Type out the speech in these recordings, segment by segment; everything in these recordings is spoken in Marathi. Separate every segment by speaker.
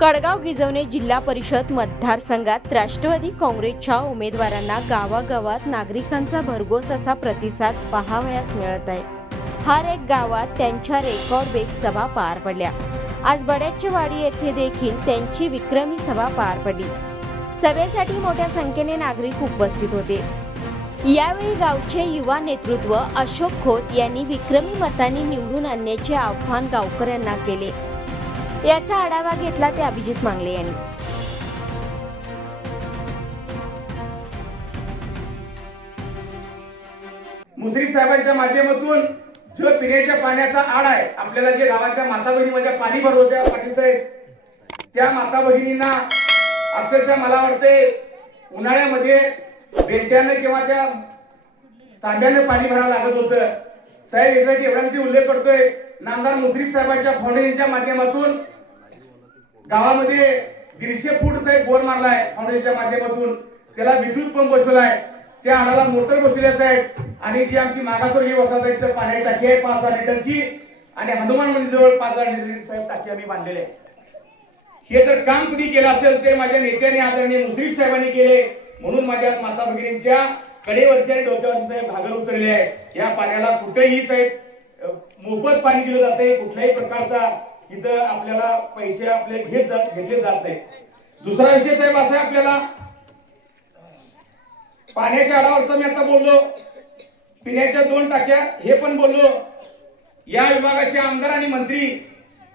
Speaker 1: कडगाव गिजवणे जिल्हा परिषद मतदारसंघात राष्ट्रवादी काँग्रेसच्या उमेदवारांना गावागावात नागरिकांचा भरघोस असा प्रतिसाद पाहावयास मिळत आहे. हर एक गावात त्यांच्या रेकॉर्ड बेग सभा पार पडल्या. आज बड्याचवाडी येथे देखील त्यांची विक्रमी सभा पार पडली. सभेसाठी मोठ्या संख्येने नागरिक उपस्थित होते. यावेळी गावचे युवा नेतृत्व अशोक खोत यांनी विक्रमी मतांनी निवडून आणण्याचे आव्हान गावकऱ्यांना केले. याचा आढावा घेतला ते अभिजित मांगले यांनी.
Speaker 2: मुश्रीफ साहेबांच्या माध्यमातून जो पिण्याच्या पाण्याचा आड आहे आपल्याला जे गावातल्या माता भगिनी माझ्या पाणी भरत होत्या पाटील साहेब त्या माता बहिणींना अक्षरशः मला वाटते उन्हाळ्यामध्ये बेट्यानं किंवा त्या तांब्यानं पाणी भरावं लागत होतं. साहेब याचा एवढ्यांची उल्लेख करतोय नामदार मुश्रीफ साहेबांच्या फाउंडेशनच्या माध्यमातून गावामध्ये दीडशे फूट साहेब बोर मारलाय फाउंडेशनच्या माध्यमातून. त्याला विद्युत पंप बसवलाय. त्या आणाला मोटर बसवल्या साहेब आणि जी आमची मागासवर्गीय वसाहत आहे. तिथं पाण्याची टाकी आहे पाच हजार लिटरची. आणि हनुमान मंदिरजवळ पाच हजार लिटर साहेब टाकी आम्ही बांधलेले आहे हे जर काम कुणी केलं असेल ते माझ्या नेत्याने आदरणीय मुश्रीफ साहेबांनी केले. म्हणून माझ्या माता भगिनींच्या कडेवरच्या डोक्यावरचे साहेब भागल उतरले आहे या पाण्याला कुठेही साहेब मोफत पाणी दिलं जाते कुठल्याही प्रकारचा इथं आपल्याला पैसे आपले घेत जात घेतले जात नाही दुसरा विषय साहेब असा आहे आपल्याला पाण्याच्या आडावरचा मी आता बोललो पिण्याच्या दोन टाक्या हे पण बोललो. या विभागाचे आमदार आणि मंत्री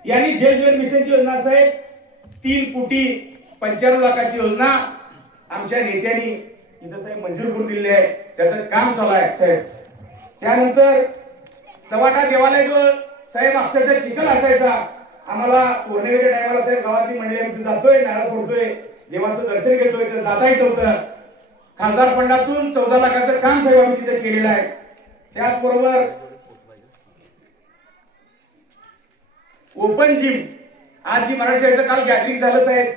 Speaker 2: यांनी जल जीवन मिशनची योजना साहेब तीन कोटी पंच्याण्णव लाखाची योजना आमच्या नेत्यांनी इथं साहेब मंजूर करून दिलेली आहे. त्याचं काम चालू आहे साहेब. त्यानंतर सवाटा देवालयाजवळ साहेब अक्षरशः चिखल असायचा. आम्हाला पौर्णिमेच्या टायमाला साहेब गावातली मंडळी तिथे जातोय नारळ फोडतोय देवाचं दर्शन घेतोय तर जाता येत होतं खासदार फंडातून चौदा लाखाचं काम साहेब आम्ही तिथे केलेलं आहे. त्याचबरोबर ओपन जिम. आज जी मराठी शाळेचं काल गॅदरिंग झालं साहेब.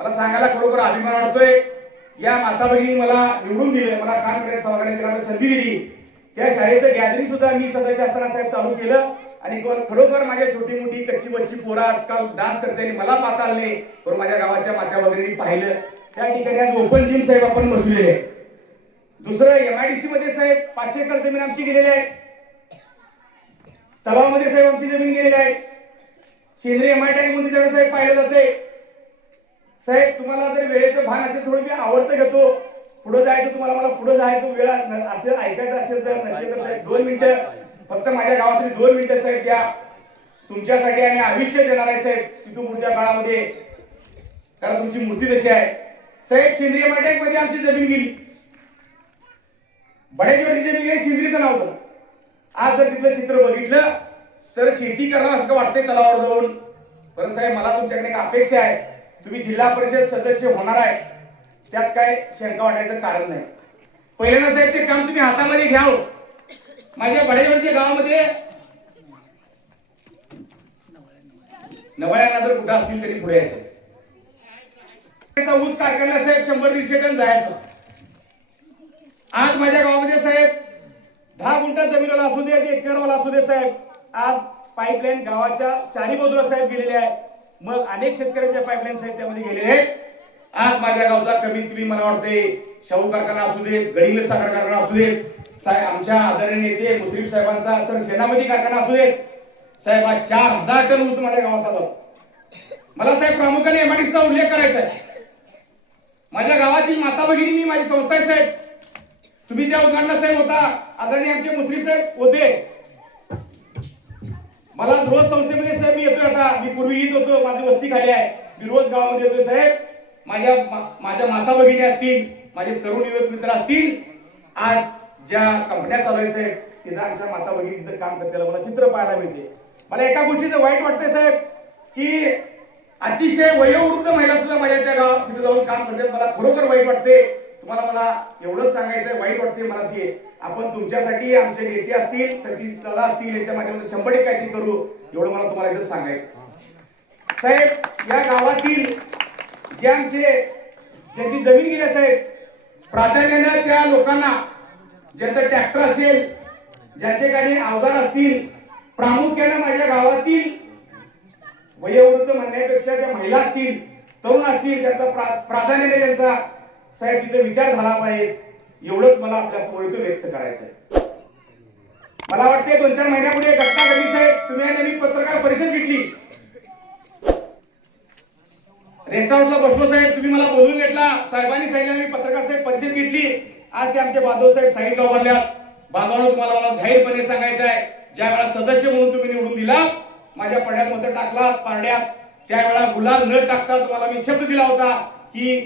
Speaker 2: मला सांगायला खरोखर अभिमान वाटतोय. या माता भगिनी मला निवडून दिले. मला काम करायला सहकार्य करायला संधी दिली. त्या शाळेचं गॅदरिंग सुद्धा मी सदस्य असताना साहेब चालू केलं. आणि खरोखर माझ्या छोटी मोठी कच्ची बच्ची पोरं आजकाल डान्स करताना मला पाहता आले पण माझ्या गावाच्या माता वगैरे पाहिलं. त्या ठिकाणी आज ओपन जिम साहेब आपण बसलेले आहे दुसरं एमआयडीसी मध्ये साहेब पाचशे एकर जमीन आमची गेलेली आहे. तलावामध्ये साहेब आमची जमीन गेलेली आहे. सेंद्रिय एमआय टँकमध्ये साहेब पाहिलं जाते साहेब तुम्हाला जर वेळेचं भान असेल थोडं मी आवडतं घेतो. पुढे जायचं तुम्हाला मला पुढे जायचं वेळ असेल ऐकायचं असेल तर नसेल तर दोन मिनिटं फक्त माझ्या गावासाठी दोन मिनिटं साहेब द्या. तुमच्यासाठी आम्ही आयुष्य देणार आहे साहेब तिथून पुढच्या काळामध्ये कारण तुमची मूर्ती तशी आहे. साहेब सेंद्रिय एमआयमध्ये आमची जमीन गेली. बऱ्याच वेळी जमीन गेली सेंद्रियचं नाव होतं आज जर तिथलं चित्र बघितलं तर शेती करणं असं वाटतंय तलावावर जाऊन. परत साहेब मला तुमच्याकडे एक अपेक्षा आहे. तुम्ही जिल्हा परिषद सदस्य होणार आहे. त्यात काय शंका वाटायचं कारण नाही. पहिल्यांदा साहेब ते काम तुम्ही हातामध्ये घ्याव. माझ्या बडेवरच्या गावामध्ये नवळ्यांना जर कुठं असतील तरी पुढे यायचं. त्याचा ऊस कारखान्याला साहेब शंभर दीडशे टन जायचं. आज माझ्या गावामध्ये साहेब दहा गुंठा जमीनवाला असू दे एकरवाला असू दे साहेब. आज पाईपलाईन गावाच्या चारी बाजूला साहेब गेलेले आहे. मग अनेक शेतकऱ्यांच्या पाईपलाईन साहेब त्यामध्ये गेलेले आहेत. आज माझ्या गावचा कमीत कमी मला वाटते शाहू कारखाना असू देत गडिंग साखर कारखाना असू देत साहेब आमच्या आदरणीय नेते मुस्लिम साहेबांचा सर सेनापती कारखाना असू देत साहेब आज चार हजार टन ऊस माझ्या गावात आला. मला साहेब प्रामुख्याने एमआयडीसीचा उल्लेख करायचा आहे. माझ्या गावातील माता भगिनी माझी संस्था आहे साहेब. तुम्ही त्या उद्घाटना साहेब होता आदरणीय आमचे मुस्लिम साहेब होते. मला रोज संस्थेमध्ये साहेब मी येतोय आता. मी पूर्वी येत होतो माझी वस्ती खाली आहे. मी रोज गावामध्ये येतोय साहेब. माझ्या माझ्या माता भगिनी असतील माझे तरुण युवक मित्र असतील आज ज्या कंपन्या चालू आहे तिथं आमच्या माता भगिनी तिथं काम करताना मला चित्र पाहायला मिळते. मला एका गोष्टीचं वाईट वाटतंय साहेब की अतिशय वयोवृद्ध महिला सुद्धा माझ्या त्या गावात तिथे जाऊन काम करते मला खरोखर वाईट वाटते तुम्हाला मला एवढंच सांगायचं वाईट वाटते मला ते. आपण तुमच्यासाठी आमचे नेते असतील सतीश तला असतील याच्या माध्यमातून शंभर टक्के काहीतरी करू एवढं मला तुम्हाला इथं सांगायचं साहेब या गावातील ज्यांचे ज्यांची जमीन गेली आहे, प्राधान्याने प्राधान्यानं त्या लोकांना ज्याचा ट्रॅक्टर असेल ज्याचे काही अवजार असतील प्रामुख्याने माझ्या गावातील वयोवृद्ध म्हणण्यापेक्षा ज्या महिला असतील तरुण असतील त्यांचा प्रा- प्राधान्याने त्यांचा. साहेब तिथे विचार झाला पाहिजे. एवढंच मला आपल्यासमोर इथं व्यक्त करायचं आहे मला वाटते दोन चार महिन्यापूर्वी घटना घडली साहेब. तुम्ही आणि पत्रकार परिषद घेतली. रेस्टॉरंटला बसलो साहेब तुम्ही मला बोलून घेतला. साहेबांनी सांगितलं मी पत्रकार साहेब परिषद घेतली. आज ते आमचे बांधव साहेब साईडला उभारल्यात. बांधवांनो तुम्हाला मला जाहीरपणे सांगायचं आहे ज्या वेळा सदस्य म्हणून तुम्ही निवडून दिला माझ्या पड्यात मत टाकला पारड्यात. त्यावेळा गुलाल न टाकता तुम्हाला मी शब्द दिला होता की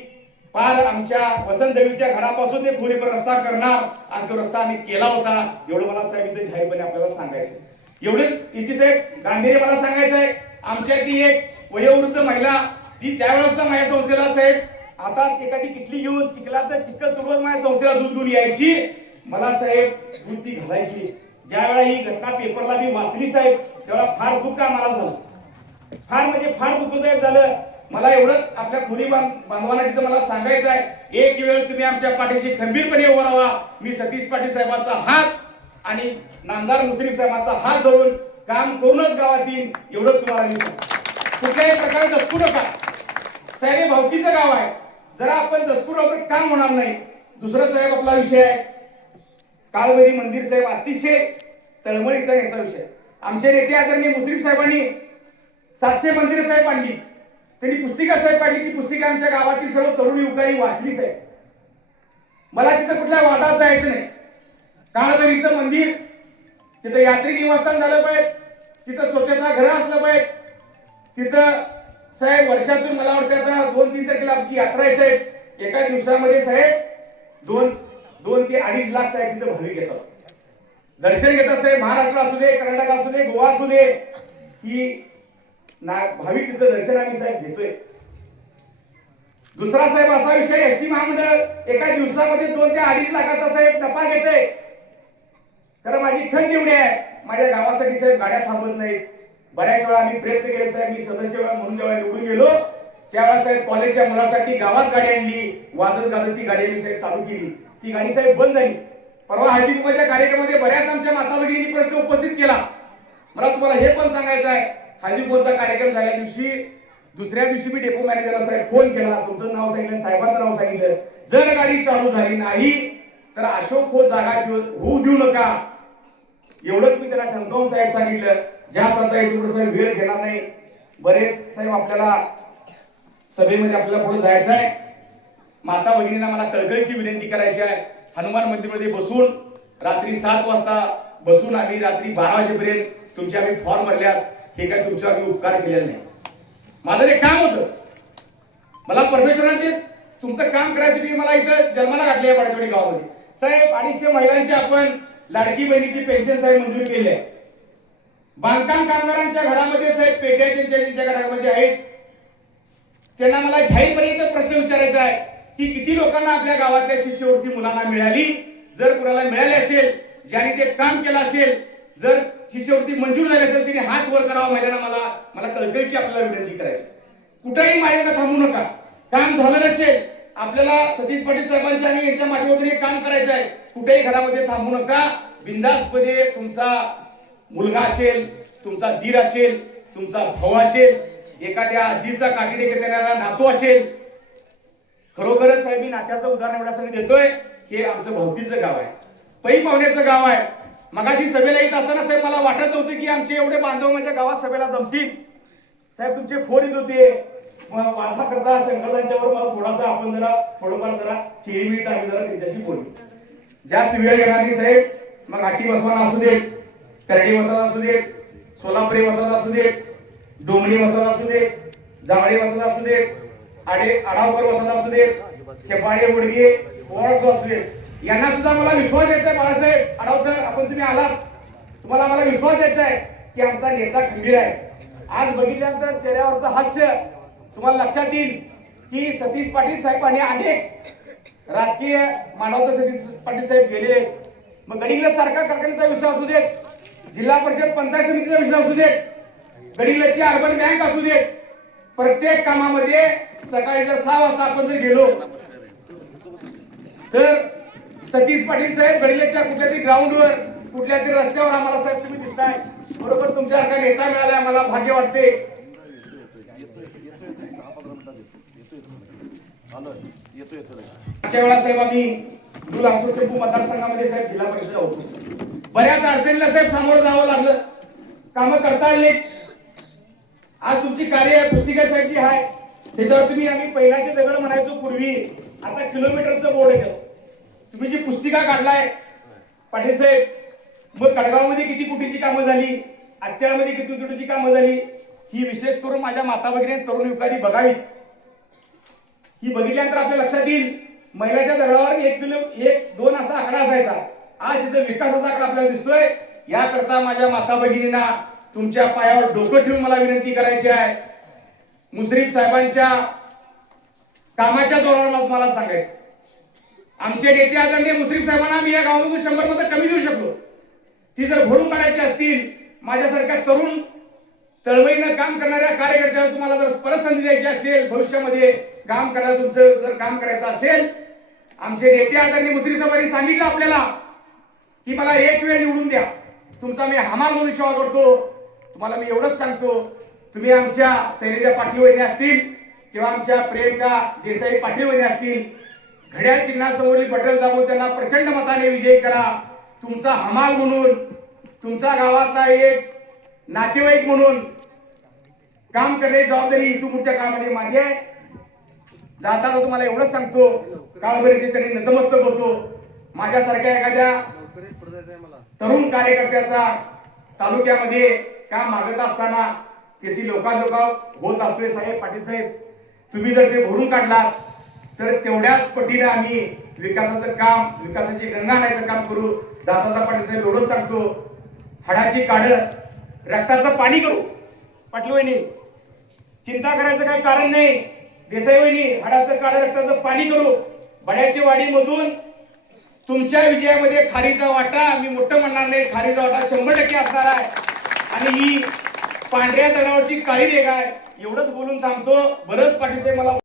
Speaker 2: पार आमच्या वसंत देवीच्या घरापासून ते खोलीपर रस्ता करणार. आणि तो रस्ता आम्ही केला होता. एवढं मला साहेब इथे जाहीरपणे आपल्याला सांगायचं एवढेच याची साहेब गांधीने मला सांगायचं आहे. आमच्या ती एक वयोवृद्ध महिला ती त्यावेळेस ना माझ्या संस्थेला साहेब आता एखादी किटली घेऊन चिखला तर चिखल तुरवत माझ्या संस्थेला दूध घेऊन यायची. मला साहेब दूध ती घालायची. ज्यावेळेला ही घटना पेपरला मी वाचली साहेब तेव्हा फार दुःख आम्हाला झालं. फार म्हणजे फार दुःखदायक झालं. मला एवढंच आपल्या खुली बांधवांना तिथं मला सांगायचं आहे. एक वेळ तुम्ही आमच्या पाठीशी खंबीरपणे उभा राहा. मी सतीश पाटील साहेबांचा हात आणि नामदार मुश्रीफ साहेबांचा हात धरून काम करूनच गावात येईन एवढंच तुम्हाला मी कुठल्याही प्रकारे दसकू नका. साहेब हे भावकीचं गाव आहे. जरा आपण दसपूर लवकर काम होणार नाही. दुसरं साहेब आपला विषय आहे. कालवरी मंदिर साहेब अतिशय तळमळीचा याचा विषय आमचे नेते आदरणीय मुस्लिम साहेबांनी सातशे मंदिर साहेब आणली त्यांनी पुस्तिका साहेब पाहिली ती पुस्तिका आमच्या गावातील सर्व तरुण युवकांनी वाचली साहेब. मला तिथं कुठल्या वादात जायचं नाही. काळदरीचं मंदिर तिथं यात्री निवासस्थान झालं पाहिजे. तिथं स्वच्छता घरं असलं पाहिजे. तिथं साहेब वर्षातून मला वाटतं आता दोन तीन तारखेला आमची यात्रा आहे साहेब. एका दिवसामध्ये साहेब दोन दोन ते अडीच लाख साहेब तिथं भाविक येतात. दर्शन घेतात साहेब. महाराष्ट्र असू दे कर्नाटक असू दे गोवा असू दे की ना भाविक तिथं दर्शन आम्ही साहेब घेतोय. दुसरा साहेब असा विषय एस टी महामंडळ एका दिवसामध्ये दोन ते अडीच लाखाचा साहेब नफा घेतोय. तर माझी खंत एवढी आहे. माझ्या गावासाठी साहेब गाड्या थांबत नाहीत. बऱ्याच वेळा आम्ही प्रयत्न केले साहेब मी सदस्य म्हणून जेव्हा निवडून गेलो त्यावेळेस साहेब कॉलेजच्या मुलासाठी गावात गाडी आणली वाजत गाजत ती गाडी मी साहेब चालू केली. ती गाडी साहेब बंद झाली. परवा हळदी कुंकवाच्या कार्यक्रमामध्ये बऱ्याच आमच्या माता भगिनी प्रश्न उपस्थित केला. मला तुम्हाला हे पण सांगायचं आहे हळदी कार्यक्रम झाल्या दिवशी दुसऱ्या दिवशी मी डेपो मॅनेजरला साहेब फोन केला. तुमचं नाव सांगितलं साहेबांचं नाव सांगितलं. जर गाडी चालू झाली नाही तर अशोक खोत जागा होऊ देऊ नका. एवढंच मी त्याला ठणकावून साहेब सांगितलं. जास्त आता इथून साहेब वेळ घेणार नाही बरेच साहेब आपल्याला सभेमध्ये आपल्याला पुढे जायचं आहे. माता भगिनींना मला कळकळीची विनंती करायची आहे. हनुमान मंदिरमध्ये बसून रात्री सात वाजता बसून आम्ही रात्री बारा वाजेपर्यंत तुमचे आम्ही फॉर्म भरल्यात. हे काय तुमचे आम्ही उपकार केलेला नाही. माझं ते काम होतं. मला परमेश्वरांचे तुमचं काम करायसाठी मला इथं जन्माला घातले आहे पाडचोडी गावामध्ये. साहेब अडीचशे महिलांची आपण लाडकी बहिणीची पेन्शन साहेब मंजूर केली आहे. बांधकाम कामगारांच्या घरामध्ये साहेब पेट्या त्यांच्या घरामध्ये आहेत त्यांना मला जाहीरपणे प्रश्न विचारायचा आहे की किती लोकांना आपल्या गावातल्या शिष्यवृत्ती मुलांना मिळाली? जर कुणाला मिळाली असेल ज्याने ते काम केलं असेल जर शिष्यवृत्ती मंजूर झाली असेल तिने हात वर करावा महिलांना मला मला कळकळीची आपल्याला विनंती करायची. कुठेही माझ्याकडे थांबू नका. काम झालं नसेल आपल्याला सतीश पाटील साहेबांच्या आणि यांच्या माध्यमातून एक काम करायचं आहे. कुठेही घरामध्ये थांबू नका. बिंदास्पदे तुमचा मुलगा असेल तुमचा दीर असेल तुमचा भाऊ असेल एखाद्या आजीचा काकीने घेतलेला नातू असेल. खरोखरच साहेब मी नात्याचं उदाहरण एवढ्यासाठी देतोय हे आमचं भोवतीचं गाव आहे. पै पाहुण्याचं गाव आहे. मगाशी सभेला येत असताना साहेब मला वाटत होतं की आमचे एवढे बांधव माझ्या गावात सभेला जमतील. साहेब तुमचे फोन येत होते. मग वार्ता करता शंकरदांच्यावर मला थोडासा आपण जरा थोडंफार जरा. मिनिट आम्ही जरा त्यांच्याशी बोलू. जास्त वेळ घेणार नाही साहेब. मग आठी बसवाना असू देत. करडी मसाला असू देत सोलापुरी मसाला असू देत डोंगरी मसाला असू देत जांभळी मसाला असू देत आडे आडावकर मसाला असू देत खेपाडे उडगे असू देत यांना सुद्धा मला विश्वास द्यायचा आहे बाळासाहेब आडावकर आपण तुम्ही आलात. तुम्हाला मला विश्वास द्यायचा आहे की आमचा नेता खंबीर आहे. आज बघितल्यानंतर चेहऱ्यावरचं हास्य तुम्हाला लक्षात येईल की सतीश पाटील साहेबांनी अनेक राजकीय मानवता सतीश पाटील साहेब गेलेले मग गडिंगला सारखा कारखान्याचा विषय असू देत. जिल्हा परिषद पंचायत समितीचा विषय असू देत गडीलची अर्बन बँक असू देत प्रत्येक कामामध्ये सकाळी जर सहा वाजता आपण जर गेलो तर सतीश पाटील साहेब गडीलच्या कुठल्या तरी ग्राउंडवर कुठल्या तरी रस्त्यावर आम्हाला साहेब तुम्ही दिसताय. बरोबर तुमच्या तुमच्यासारखा नेता मिळाला मला भाग्य वाटते अशा वेळा साहेब आम्ही दुलापूर चेंबू मतदारसंघामध्ये साहेब जिल्हा परिषद होतो बऱ्याच अडचणीला साहेब सामोरं जावं लागलं. कामं करता आली आज तुमची कार्य पुस्तिका आहे. त्याच्यावर तुम्ही आम्ही पहिल्याचे दगड म्हणायचो पूर्वी. आता किलोमीटरचं बोर्ड केलं तुम्ही जी पुस्तिका काढलाय पाटील साहेब मग कडगावमध्ये किती कुटीची कामं झाली? आत्यामध्ये किती तुटीची कामं झाली? ही विशेष करून माझ्या माता वगैरे तरुण युवकांनी बघावी ही बघितल्यानंतर आपल्या लक्षात येईल महिलाच्या दगडावर एक किलो एक दोन असा आकडा असायचा. आज इथं विकासाचा आकडा आपल्याला दिसतोय. याकरता माझ्या माता भगिनींना तुमच्या पायावर डोकं ठेवून मला विनंती करायची आहे. मुश्रीफ साहेबांच्या कामाच्या जोरावर मला तुम्हाला सांगायचं आमचे नेते आदरणीय मुश्रीफ साहेबांना मी या गावामधून शंभर मतं कमी देऊ शकलो. ती जर भरून काढायची असतील माझ्यासारख्या तरुण तळमळीनं काम करणाऱ्या कार्यकर्त्यांना तुम्हाला जर परत संधी द्यायची असेल भविष्यामध्ये काम करायला तुमचं जर काम करायचं असेल आमचे नेते आदरणीय मुस्लिम साहेबांनी सांगितलं आपल्याला की मला एक वेळ निवडून द्या. तुमचा मी हमाल म्हणून सेवा करतो. तुम्हाला मी एवढंच सांगतो. तुम्ही आमच्या सैनेच्या पाटील वहिनी असतील किंवा आमच्या प्रियंका देसाई पाटील वहिनी असतील घड्याळ चिन्हासमोरील बटन दाबून त्यांना प्रचंड मताने विजयी करा. तुमचा हमाल म्हणून तुमचा गावातला एक नातेवाईक म्हणून काम करण्याची जबाबदारी इथून पुढच्या कामामध्ये माझी आहे. जाताना तुम्हाला एवढंच सांगतो. काळभरीचे त्यांनी नतमस्तक होतो. माझ्यासारख्या एखाद्या तरुण कार्यकर्त्याचा तालुक्यामध्ये काम मागत असताना त्याची लोकांजोगा होत असतोय साहेब पाटील साहेब. तुम्ही जर ते भरून काढलात तर तेवढ्याच पटीने आम्ही विकासाचं काम विकासाची गंगा आणायचं काम करू. दादा पाटील साहेब एवढंच सांगतो. हाडाची काढ रक्ताचं पाणी करू. पाटील वहिनी चिंता करायचं काही कारण नाही. देसाई वहिनी हाडाचं काढ रक्ताचं पाणी करू. बड्याची वाडीमधून तुमच्या विजयामध्ये खारीचा वाटा मी मोठं म्हणणार नाही खारीचा वाटा शंभर टक्के असणार आहे. आणि ही पांढऱ्या दडावरची काही रेगा आहे. एवढंच बोलून थांबतो. बरंच पाठीचे मला